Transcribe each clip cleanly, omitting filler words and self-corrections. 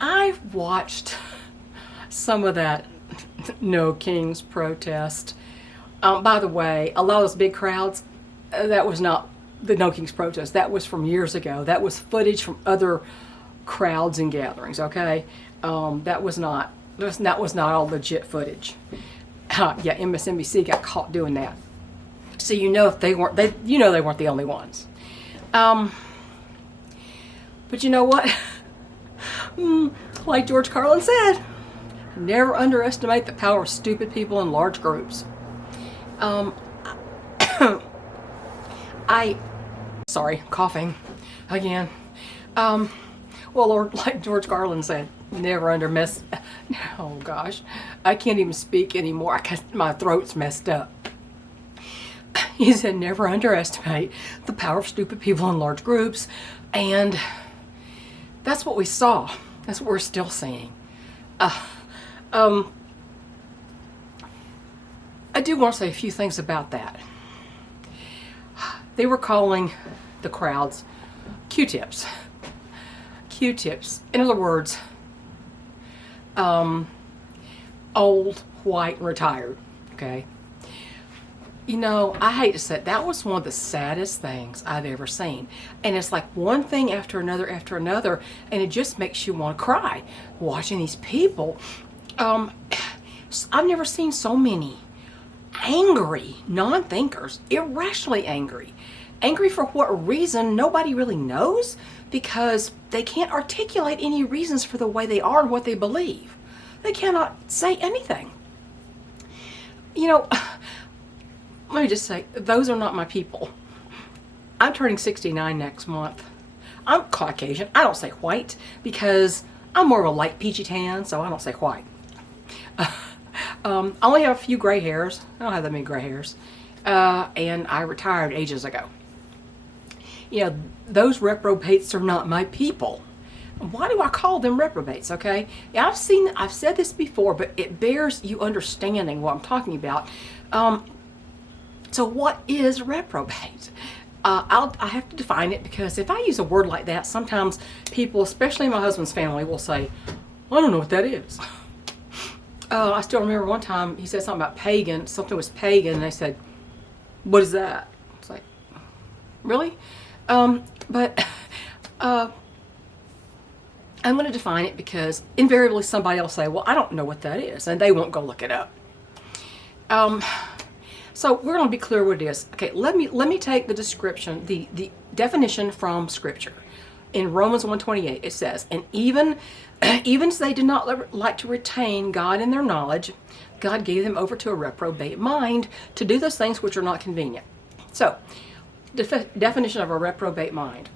I've watched some of that No Kings protest. By the way, a lot of those big crowds, that was not the No Kings protest. That was from years ago. That was footage from other crowds and gatherings. Okay, that was not all legit footage. Yeah, MSNBC got caught doing that. So you know if they weren't the only ones. But you know what? Like George Carlin said, never underestimate the power of stupid people in large groups. Sorry, coughing again. Well, or like George Carlin said, never oh gosh, I can't even speak anymore because my throat's messed up. He said, never underestimate the power of stupid people in large groups. And that's what we saw. That's what we're still seeing. I do want to say a few things about that. They were calling the crowds Q-tips. Q-tips. In other words, old, white, and retired. Okay? You know, I hate to say it, that was one of the saddest things I've ever seen. And it's like one thing after another, and it just makes you want to cry watching these people. I've never seen so many angry non-thinkers, irrationally angry. Angry for what reason, nobody really knows, because they can't articulate any reasons for the way they are and what they believe. They cannot say anything. You know, let me just say, those are not my people. I'm turning 69 next month. I'm Caucasian. I don't say white because I'm more of a light peachy tan, so I don't say white. I only have a few gray hairs. I don't have that many gray hairs. And I retired ages ago. You know, those reprobates are not my people. Why do I call them reprobates, okay? Yeah, I've said this before, but it bears you understanding what I'm talking about. So what is reprobate? I have to define it, because if I use a word like that, sometimes people, especially my husband's family, will say, I don't know what that is. I still remember one time he said something about pagan, something was pagan, and they said, what is that? It's like, really? But I'm going to define it, because invariably somebody will say, well, I don't know what that is, and they won't go look it up. So we're going to be clear what it is. Okay, let me take the description, the definition from Scripture. In Romans 1:28, it says, and even as they did not like to retain God in their knowledge, God gave them over to a reprobate mind to do those things which are not convenient. So, definition of a reprobate mind.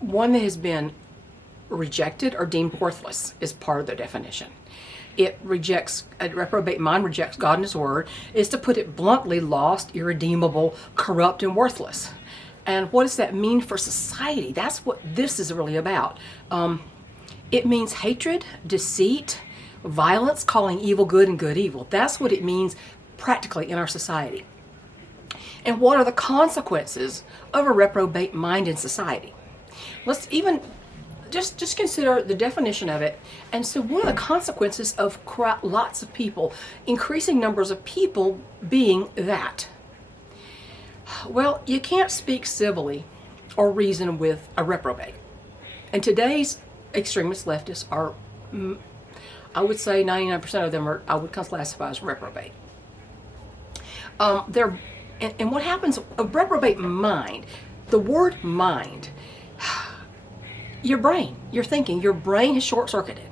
One that has been rejected or deemed worthless is part of the definition. A reprobate mind rejects God and His Word, is, to put it bluntly, lost, irredeemable, corrupt, and worthless. And what does that mean for society? That's what this is really about. It means hatred, deceit, violence, calling evil good and good evil. That's what it means practically in our society. And what are the consequences of a reprobate mind in society? Let's even just consider the definition of it. And so one of the consequences of lots of people, increasing numbers of people, being that, well, you can't speak civilly or reason with a reprobate. And today's extremist leftists are, I would say 99% of them are, I would classify as reprobate. And what happens, a reprobate mind, the word mind, your brain, your thinking, your brain is short-circuited.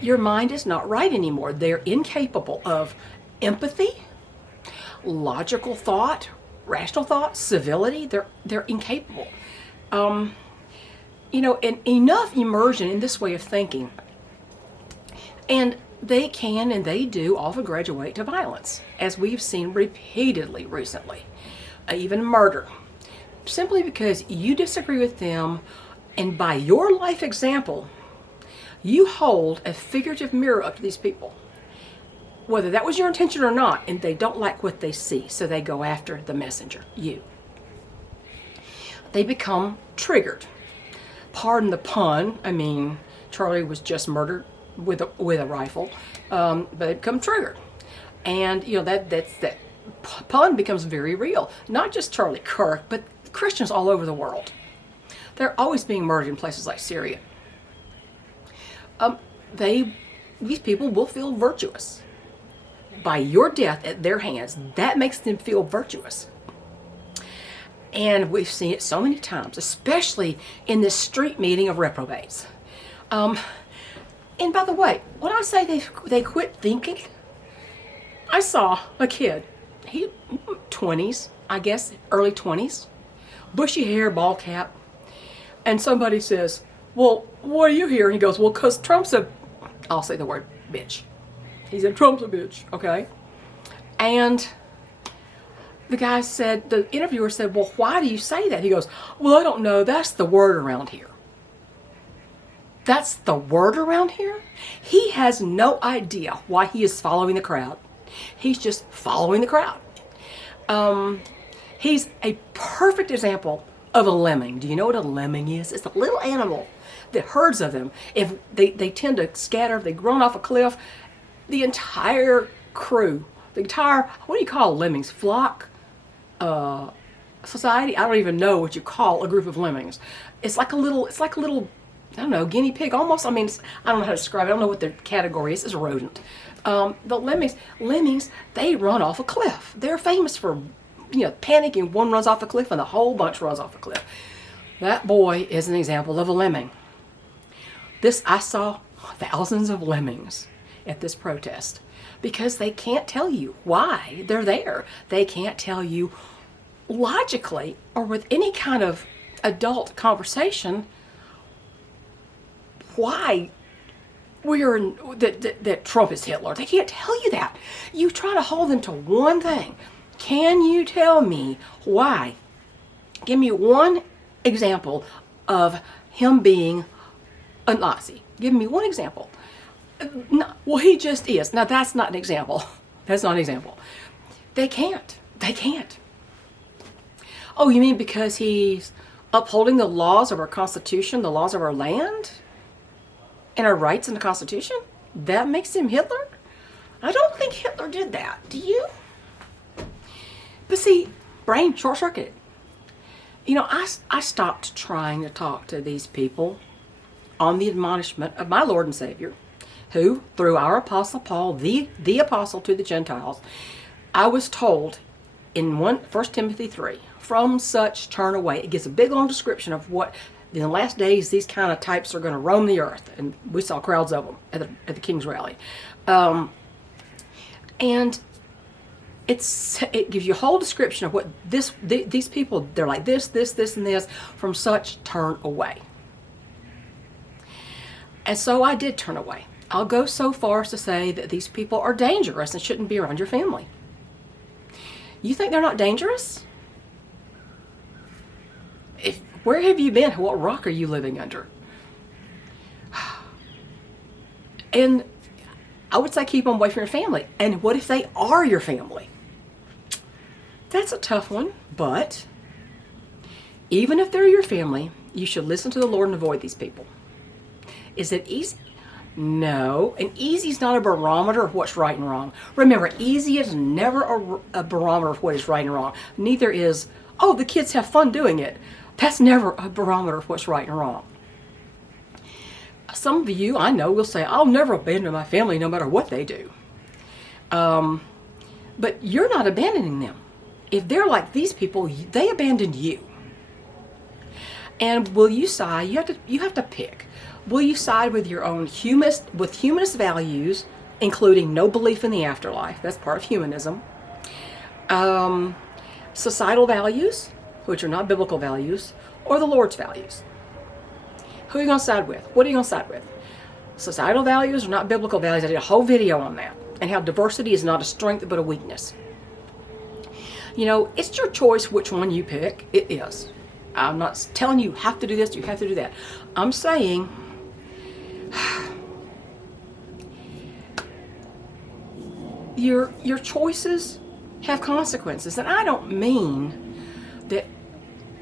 Your mind is not right anymore. They're incapable of empathy, logical thought, rational thought, civility. They're incapable. And enough immersion in this way of thinking, and they can and they do often graduate to violence, as we've seen repeatedly recently, even murder, simply because you disagree with them, and by your life example, you hold a figurative mirror up to these people, whether that was your intention or not, and they don't like what they see, so they go after the messenger, you. They become triggered. pardon the pun, I mean, Charlie was just murdered with a rifle, but they become triggered. And, you know, that pun becomes very real. Not just Charlie Kirk, but Christians all over the world. They're always being murdered in places like Syria. These people will feel virtuous by your death at their hands. That makes them feel virtuous. And we've seen it so many times, especially in this street meeting of reprobates. And by the way, when I say they quit thinking, I saw a kid, he 20s, I guess, early 20s, bushy hair, ball cap, and somebody says, well, why are you here? And he goes, well, because Trump's I'll say the word bitch. He said, Trump's a bitch, okay? And the interviewer said, well, why do you say that? He goes, well, I don't know. That's the word around here. That's the word around here? He has no idea why he is following the crowd. He's just following the crowd. He's a perfect example of a lemming. Do you know what a lemming is? It's a little animal. The herds of them, if they tend to scatter, they run off a cliff, the entire crew, what do you call lemmings? Flock? Society? I don't even know what you call a group of lemmings. It's like a little, I don't know, guinea pig almost. I mean, I don't know how to describe it. I don't know what their category is. It's a rodent. The lemmings, they run off a cliff. They're famous for, panicking. One runs off a cliff and the whole bunch runs off a cliff. That boy is an example of a lemming. I saw thousands of lemmings at this protest because they can't tell you why they're there. They can't tell you logically or with any kind of adult conversation why that Trump is Hitler. They can't tell you that. You try to hold them to one thing. Can you tell me why? Give me one example of him being a Nazi. Give me one example. No, well, he just is. Now, that's not an example. That's not an example. They can't. They can't. Oh, you mean because he's upholding the laws of our Constitution, the laws of our land, and our rights in the Constitution? That makes him Hitler? I don't think Hitler did that. Do you? But see, brain short-circuited. I stopped trying to talk to these people on the admonishment of my Lord and Savior, who, through our Apostle Paul, the apostle to the Gentiles, I was told in 1 Timothy 3, from such turn away. It gives a big long description of what, in the last days, these kind of types are going to roam the earth. And we saw crowds of them at the King's Rally. And it gives you a whole description of what these people, they're like this, and this, from such turn away. And so I did turn away. I'll go so far as to say that these people are dangerous and shouldn't be around your family. You think they're not dangerous? Where have you been? What rock are you living under? And I would say keep them away from your family. And what if they are your family? That's a tough one, but even if they're your family, you should listen to the Lord and avoid these people. Is it easy? No. And easy is not a barometer of what's right and wrong. Remember, easy is never a barometer of what is right and wrong. Neither is, oh, the kids have fun doing it. That's never a barometer of what's right and wrong. Some of you, I know, will say, I'll never abandon my family no matter what they do. But you're not abandoning them. If they're like these people, they abandoned you. And will you side? You have to pick. Will you side with your own humanist values, including no belief in the afterlife? That's part of humanism. Societal values, which are not biblical values, or the Lord's values? Who are you going to side with? What are you going to side with? Societal values are not biblical values. I did a whole video on that, and how diversity is not a strength but a weakness. It's your choice which one you pick. It is. I'm not telling you have to do this, you have to do that. I'm saying your choices have consequences. And I don't mean that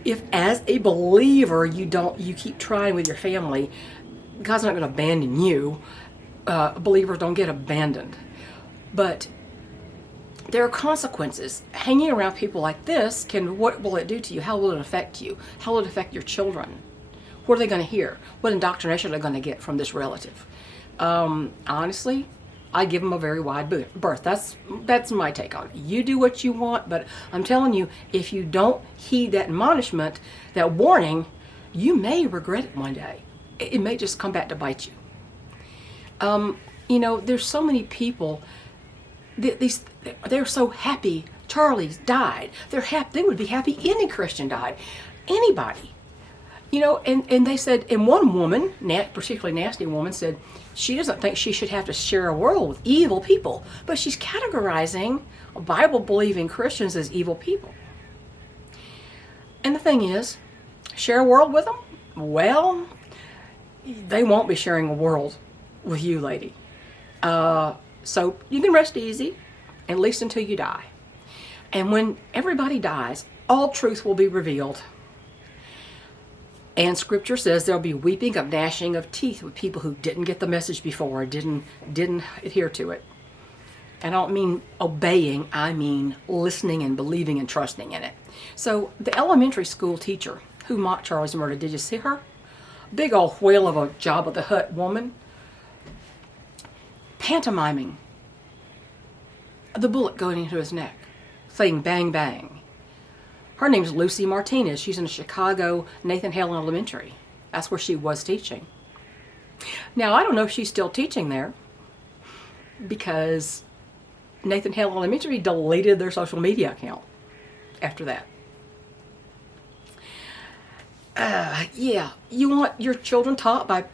if as a believer you keep trying with your family, God's not going to abandon you. Believers don't get abandoned. But there are consequences. Hanging around people like this what will it do to you? How will it affect you? How will it affect your children? What are they going to hear? What indoctrination are they going to get from this relative? Honestly, I give them a very wide berth. That's my take on it. You do what you want, but I'm telling you, if you don't heed that admonishment, that warning, you may regret it one day. It may just come back to bite you. There's so many people. They're so happy Charlie's died. They would be happy any Christian died. Anybody. And they said, and one woman, particularly nasty woman, said she doesn't think she should have to share a world with evil people, but she's categorizing Bible-believing Christians as evil people. And the thing is, share a world with them? Well, they won't be sharing a world with you, lady. So you can rest easy, at least until you die. And when everybody dies, all truth will be revealed. And Scripture says there'll be weeping of gnashing of teeth with people who didn't get the message before, didn't adhere to it. And I don't mean obeying, I mean listening and believing and trusting in it. So the elementary school teacher who mocked Charlie's murder, did you see her? Big old whale of a Jabba the Hutt woman, pantomiming the bullet going into his neck, saying bang bang. Her name's Lucy Martinez. She's in Chicago Nathan Hale Elementary. That's where she was teaching. Now, I don't know if she's still teaching there because Nathan Hale Elementary deleted their social media account after that. Yeah, you want your children taught by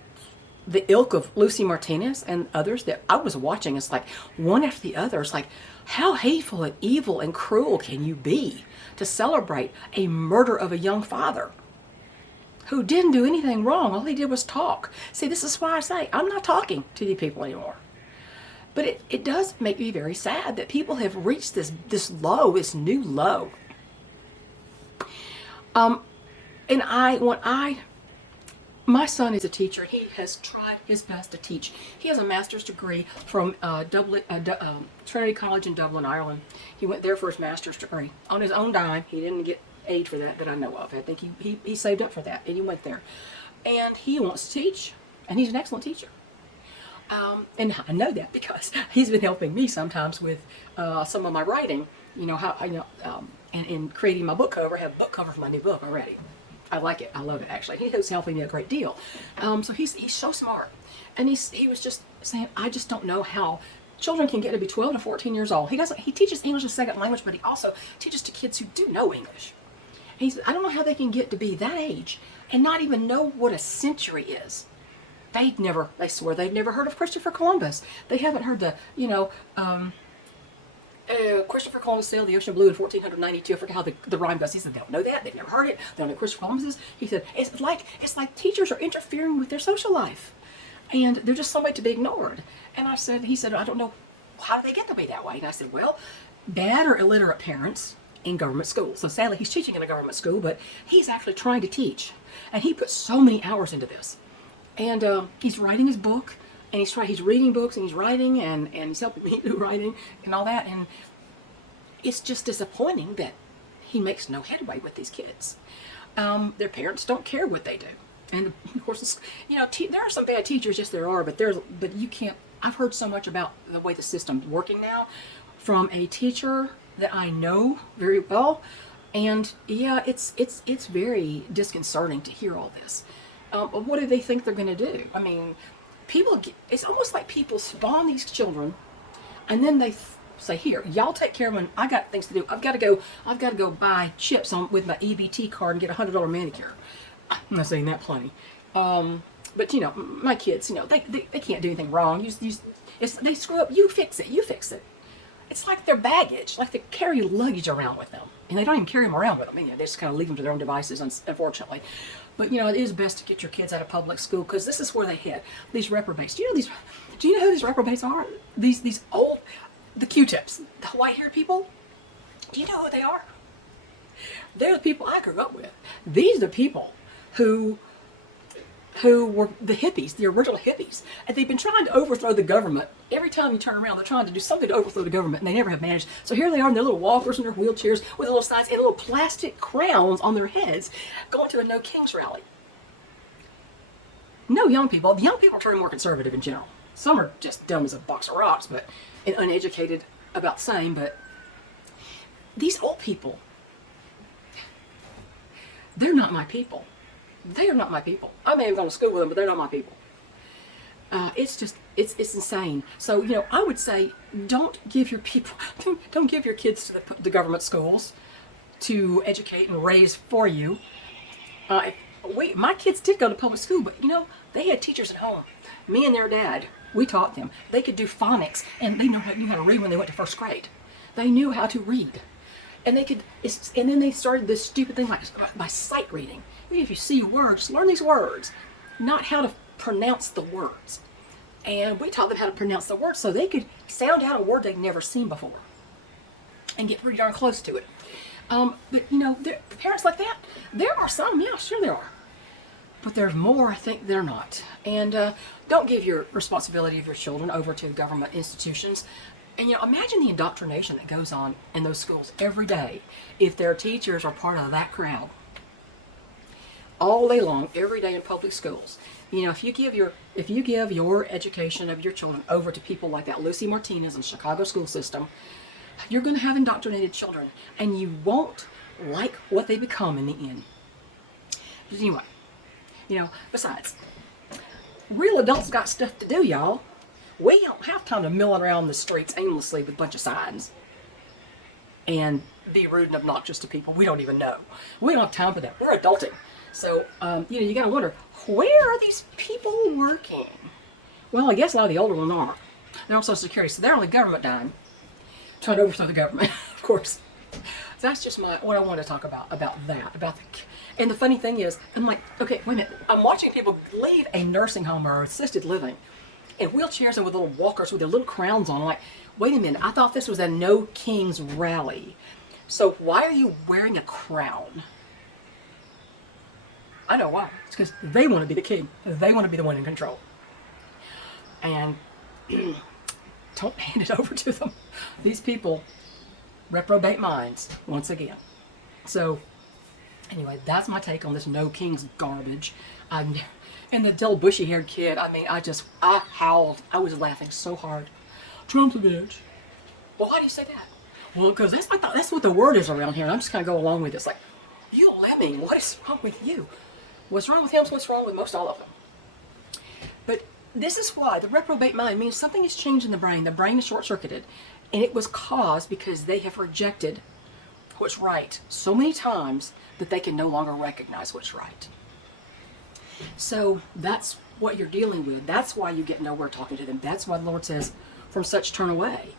the ilk of Lucy Martinez and others that I was watching. It's like one after the other. It's like, how hateful and evil and cruel can you be to celebrate a murder of a young father who didn't do anything wrong? All he did was talk. See, this is why I say I'm not talking to these people anymore. But it does make me very sad that people have reached this new low. My son is a teacher. He has tried his best to teach. He has a master's degree from Trinity College in Dublin, Ireland. He went there for his master's degree on his own dime. He didn't get aid for that I know of. I think he saved up for that, and he went there. And he wants to teach, and he's an excellent teacher. And I know that because he's been helping me sometimes with some of my writing. And in creating my book cover. I have a book cover for my new book already. I like it. I love it, actually. He was helping me a great deal. So he's so smart. And he was just saying, I just don't know how children can get to be 12 to 14 years old. He teaches English as a second language, but he also teaches to kids who do know English. And he said, I don't know how they can get to be that age and not even know what a century is. They swear they've never heard of Christopher Columbus. They haven't heard Christopher Columbus sailed the ocean blue in 1492. I forget how the rhyme goes. He said they don't know that. They've never heard it. They don't know who Christopher Columbus is. He said it's like teachers are interfering with their social life, and they're just somebody to be ignored. And he said I don't know how do they get to be that way. And I said, well, bad or illiterate parents in government schools. So sadly, he's teaching in a government school, but he's actually trying to teach, and he put so many hours into this. And he's writing his book. And he's reading books, and he's writing, and he's helping me do writing and all that. And it's just disappointing that he makes no headway with these kids. Their parents don't care what they do. And of course, there are some bad teachers, yes there are, but you can't. I've heard so much about the way the system's working now from a teacher that I know very well, and yeah, it's very disconcerting to hear all this. What do they think they're going to do? I mean, it's almost like people spawn these children, and then they say, "Here, y'all take care of them. I got things to do. I've got to go buy chips with my EBT card and get a $100 manicure." I'm not saying that plenty, but my kids, they can't do anything wrong. They screw up, you fix it. It's like their baggage, like they carry luggage around with them, and they don't even carry them around with them. They just kind of leave them to their own devices, unfortunately. But it is best to get your kids out of public school, because this is where they head. These reprobates. Do you know who these reprobates are? These old, the Q-tips, the white-haired people. Do you know who they are? They're the people I grew up with. These are the people who were the hippies, the original hippies. And they've been trying to overthrow the government. Every time you turn around, they're trying to do something to overthrow the government, and they never have managed. So here they are in their little walkers and their wheelchairs with little signs and little plastic crowns on their heads going to a No Kings rally. No young people. The young people are turning more conservative in general. Some are just dumb as a box of rocks, and uneducated about the same. But these old people, they're not my people. They are not my people. I may have gone to school with them, but they're not my people. It's insane. So, I would say don't give your kids to the government schools to educate and raise for you. My kids did go to public school, but they had teachers at home. Me and their dad, we taught them. They could do phonics, and they knew how to read when they went to first grade. They knew how to read, and then they started this stupid thing like by sight reading. If you see words, learn these words, not how to pronounce the words. And we taught them how to pronounce the words so they could sound out a word they'd never seen before and get pretty darn close to it. But parents like that, there are some, yeah, sure there are. But there's more, I think, they're not. And don't give your responsibility of your children over to government institutions. And imagine the indoctrination that goes on in those schools every day if their teachers are part of that crowd. All day long, every day in public schools. If you give your education of your children over to people like that Lucy Martinez and Chicago school system, you're going to have indoctrinated children, and you won't like what they become in the end. But anyway, besides, real adults got stuff to do, y'all. We don't have time to mill around the streets aimlessly with a bunch of signs and be rude and obnoxious to people we don't even know. We don't have time for that. We're adulting. So, you got to wonder, where are these people working? Well, I guess a lot of the older ones are. They're on Social Security, so they're on the government dime, trying to overthrow the government, of course. So that's just what I want to talk about that. And the funny thing is, I'm like, okay, wait a minute. I'm watching people leave a nursing home or assisted living in wheelchairs and with little walkers with their little crowns on. I'm like, wait a minute, I thought this was a No Kings rally. So why are you wearing a crown? I know why. It's because they want to be the king. They want to be the one in control. And don't hand it over to them. These people reprobate minds once again. So, anyway, that's my take on this No Kings garbage. And the dull bushy-haired kid, I howled. I was laughing so hard. Trump's a bitch. Well, why do you say that? Well, because that's what the word is around here. And I'm just going to go along with this. Like, you let me. What is wrong with you? What's wrong with him is what's wrong with most all of them. But this is why the reprobate mind means something has changed in the brain. The brain is short-circuited. And it was caused because they have rejected what's right so many times that they can no longer recognize what's right. So that's what you're dealing with. That's why you get nowhere talking to them. That's why the Lord says, from such turn away.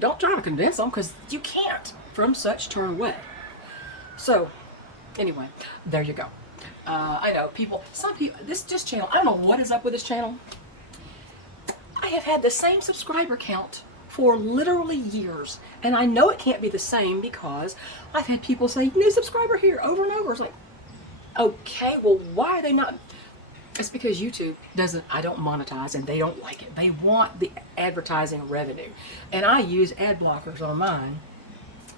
Don't try to convince them, because you can't. From such turn away. So, anyway, there you go. I know some people, this channel, I don't know what is up with this channel. I have had the same subscriber count for literally years. And I know it can't be the same because I've had people say, new subscriber here, over and over. It's like, okay, well, why are they not? It's because YouTube I don't monetize, and they don't like it. They want the advertising revenue. And I use ad blockers on mine.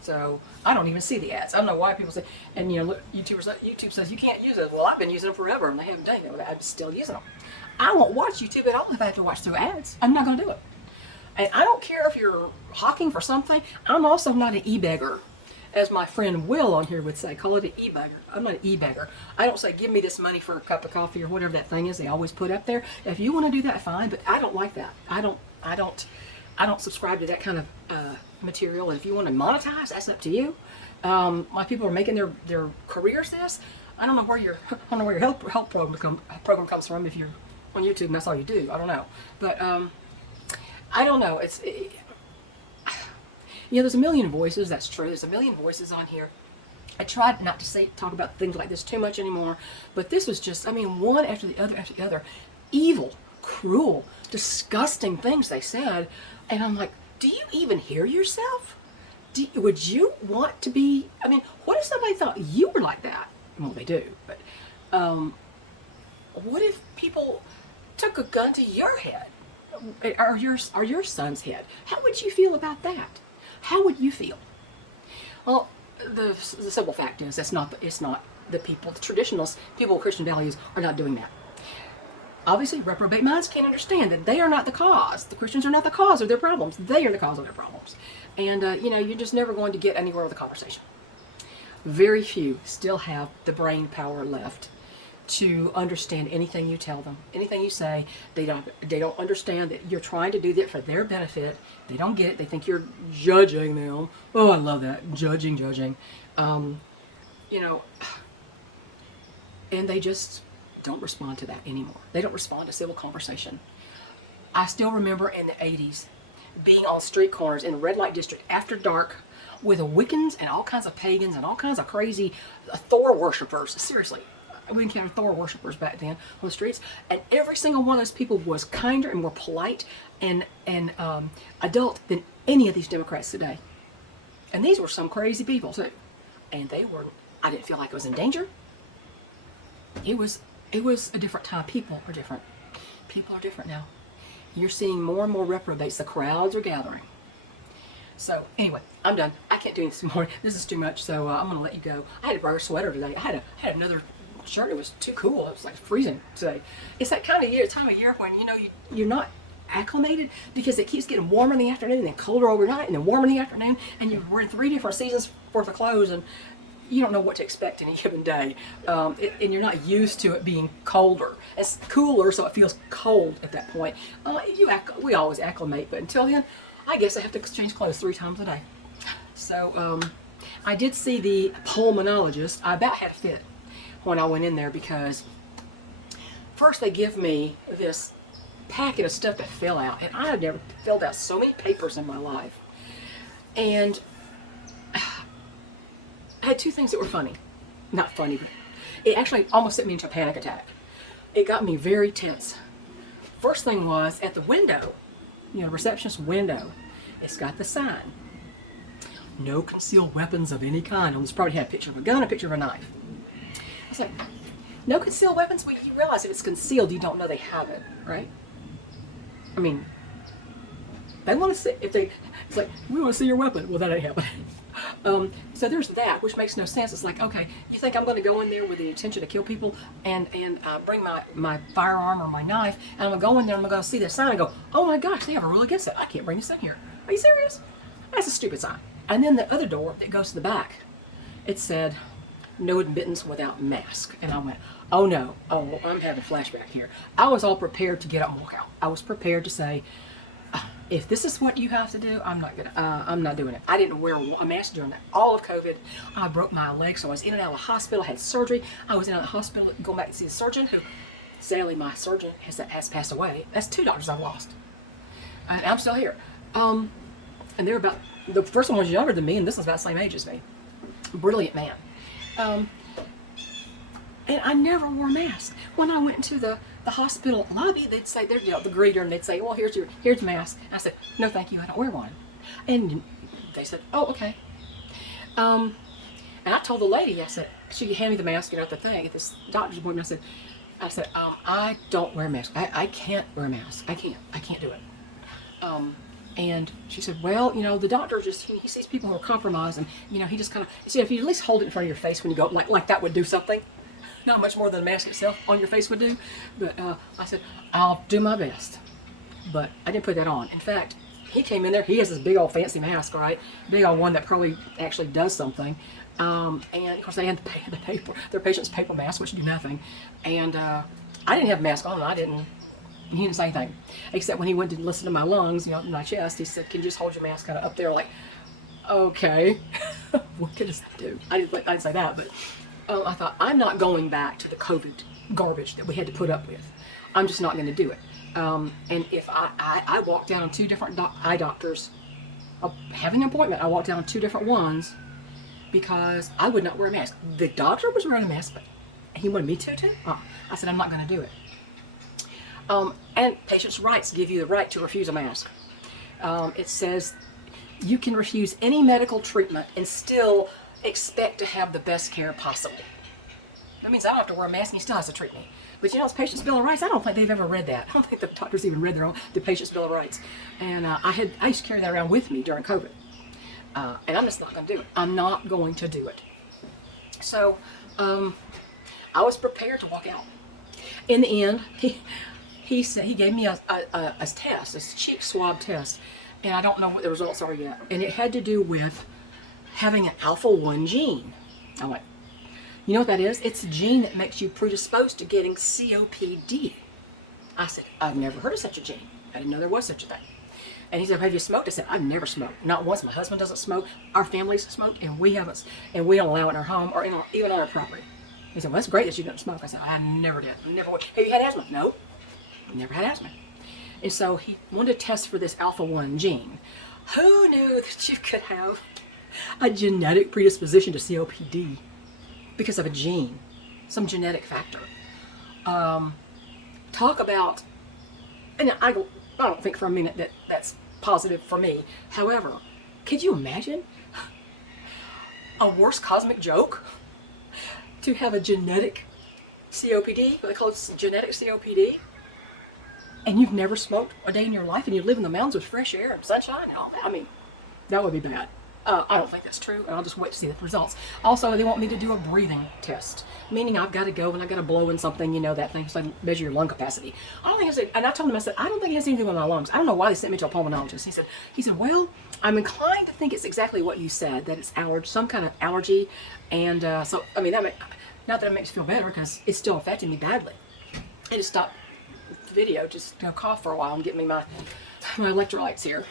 So I don't even see the ads. I don't know why people say, and look, YouTube says you can't use it. Well, I've been using them forever, and they haven't done it. I'm still using them. I won't watch YouTube at all if I have to watch through ads. I'm not going to do it. And I don't care if you're hawking for something. I'm also not an e-beggar, as my friend Will on here would say. Call it an e-beggar. I'm not an e-beggar. I don't say, give me this money for a cup of coffee or whatever that thing is they always put up there. If you want to do that, fine. But I don't like that. I don't subscribe to that kind of material. And if you want to monetize, that's up to you. My people are making their careers this. I don't know where your help program comes from if you're on YouTube and that's all you do. I don't know. But I don't know. There's a million voices. That's true. There's a million voices on here. I tried not to talk about things like this too much anymore. But this was just, one after the other. Evil, cruel, disgusting things they said. And I'm like, do you even hear yourself? Would you want to be, what if somebody thought you were like that? well, they do, but what if people took a gun to your head or your son's head? How would you feel about that? How would you feel? Well, the simple fact is it's not the people, the traditionalists, people with Christian values are not doing that. Obviously, reprobate minds can't understand that they are not the cause. The Christians are not the cause of their problems. They are the cause of their problems. And, you're just never going to get anywhere with the conversation. Very few still have the brain power left to understand anything you tell them, anything you say. They don't understand that you're trying to do that for their benefit. They don't get it. They think you're judging them. Oh, I love that. Judging. And they just don't respond to that anymore. They don't respond to civil conversation. I still remember in the 80s being on street corners in the red light district after dark with Wiccans and all kinds of pagans and all kinds of crazy Thor worshipers. Seriously, we encountered Thor worshipers back then on the streets, and every single one of those people was kinder and more polite and adult than any of these Democrats today. And these were some crazy people too. And I didn't feel like I was in danger. It was a different time. People are different. People are different now. You're seeing more and more reprobates. The crowds are gathering. So anyway, I'm done. I can't do this more. This is too much, so I'm going to let you go. I had to wear a sweater today. I had another shirt. It was too cool. It was like freezing today. It's that kind of time of year when you're not acclimated, because it keeps getting warmer in the afternoon and then colder overnight and then warmer in the afternoon, and you're wearing 3 different seasons worth of clothes, and you don't know what to expect any given day, and you're not used to it being colder. It's cooler, so it feels cold at that point. We always acclimate, but until then, I guess I have to change clothes 3 times a day. So I did see the pulmonologist. I about had a fit when I went in there, because first they give me this packet of stuff to fill out, and I have never filled out so many papers in my life. And I had 2 things that were funny. Not funny, but it actually almost sent me into a panic attack. It got me very tense. First thing was, at the window, receptionist window, it's got the sign, no concealed weapons of any kind. On this probably had a picture of a gun, a picture of a knife. I was like, no concealed weapons? Well, you realize if it's concealed, you don't know they have it, right? I mean, they want to see, it's like, we want to see your weapon. Well, that ain't happening. So there's that, which makes no sense. It's like, okay, you think I'm going to go in there with the intention to kill people and bring my firearm or my knife, and I'm going to go in there and I'm going to see this sign and go, oh my gosh, they have a really good sign. I can't bring this in here. Are you serious? That's a stupid sign. And then the other door that goes to the back, it said, no admittance without mask. And I went, oh no, I'm having a flashback here. I was all prepared to get up and walk out. I was prepared to say, if this is what you have to do, I'm not doing it. I didn't wear a mask during all of COVID. I broke my leg, so I was in and out of the hospital. I had surgery. I was in and out of the hospital going back to see the surgeon, who, sadly, my surgeon has passed away. That's 2 doctors I've lost. And I'm still here. And they're about, the first one was younger than me, and this one's about the same age as me. Brilliant man. And I never wore a mask. When I went into the hospital lobby, they'd say, the greeter, and they'd say, well, here's the mask. And I said, no, thank you, I don't wear one. And they said, oh, okay. And I told the lady, I said, she handed me the mask and the thing at this doctor's appointment. I said, I don't wear a mask. I can't wear a mask. I can't do it. And she said, well, the doctor just, he sees people who are compromised, and, he just kind of, if you at least hold it in front of your face when you go, like that would do something. Not much more than the mask itself on your face would do. But I said, I'll do my best. But I didn't put that on. In fact, he came in there, he has this big old fancy mask, right? Big old one that probably actually does something. And of course they had to pay their patient's paper mask, which do nothing. And I didn't have a mask on, he didn't say anything. Except when he went to listen to my lungs, my chest, he said, can you just hold your mask kind of up there, like, okay. What can I do? I didn't say that, but I thought, I'm not going back to the COVID garbage that we had to put up with. I'm just not going to do it. And if I walked down on 2 different eye doctors, having an appointment, I walked down on 2 different ones because I would not wear a mask. The doctor was wearing a mask, but he wanted me to too? I said, I'm not going to do it. And patients' rights give you the right to refuse a mask. It says you can refuse any medical treatment and still expect to have the best care possible. That means I don't have to wear a mask, and he still has to treat me. But you know, it's Patient's Bill of Rights. I don't think they've ever read that. I don't think the doctors even read the Patient's Bill of Rights. And I used to carry that around with me during COVID. And I'm just not going to do it. I'm not going to do it. So I was prepared to walk out. In the end, he said, he gave me a test, a cheek swab test, and I don't know what the results are yet. And it had to do with having an alpha-1 gene. I'm like, you know what that is? It's a gene that makes you predisposed to getting COPD. I said, I've never heard of such a gene. I didn't know there was such a thing. And he said, have you smoked? I said, I've never smoked. Not once. My husband doesn't smoke. Our family's smoked, and we haven't, and we don't allow it in our home or even on our property. He said, well, that's great that you don't smoke. I said, I never did. I never would. Have you had asthma? No. Never had asthma. And so he wanted to test for this alpha-1 gene. Who knew that you could have a genetic predisposition to COPD because of a gene, some genetic factor? Talk about, and I don't think for a minute that that's positive for me. However, could you imagine a worse cosmic joke to have a genetic COPD, what they call it genetic COPD, and you've never smoked a day in your life, and you live in the mountains with fresh air and sunshine and all that? I mean, that would be bad. I don't think that's true, and I'll just wait to see the results. Also, they want me to do a breathing test, meaning I've got to go and I've got to blow in something, you know, that thing, so I measure your lung capacity. I don't think it's, and I told him, I said, I don't think it has anything to do with my lungs. I don't know why they sent me to a pulmonologist. He said, well, I'm inclined to think it's exactly what you said, that it's some kind of allergy, and so, I mean, not that it makes me feel better, because it's still affecting me badly. I just stopped the video, just cough for a while and get me my electrolytes here.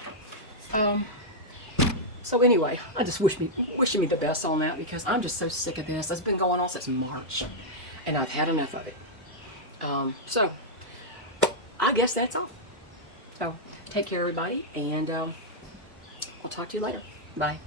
So anyway, I just wishing me the best on that, because I'm just so sick of this. It's been going on since March, and I've had enough of it. So I guess that's all. So take care, everybody, and I'll talk to you later. Bye.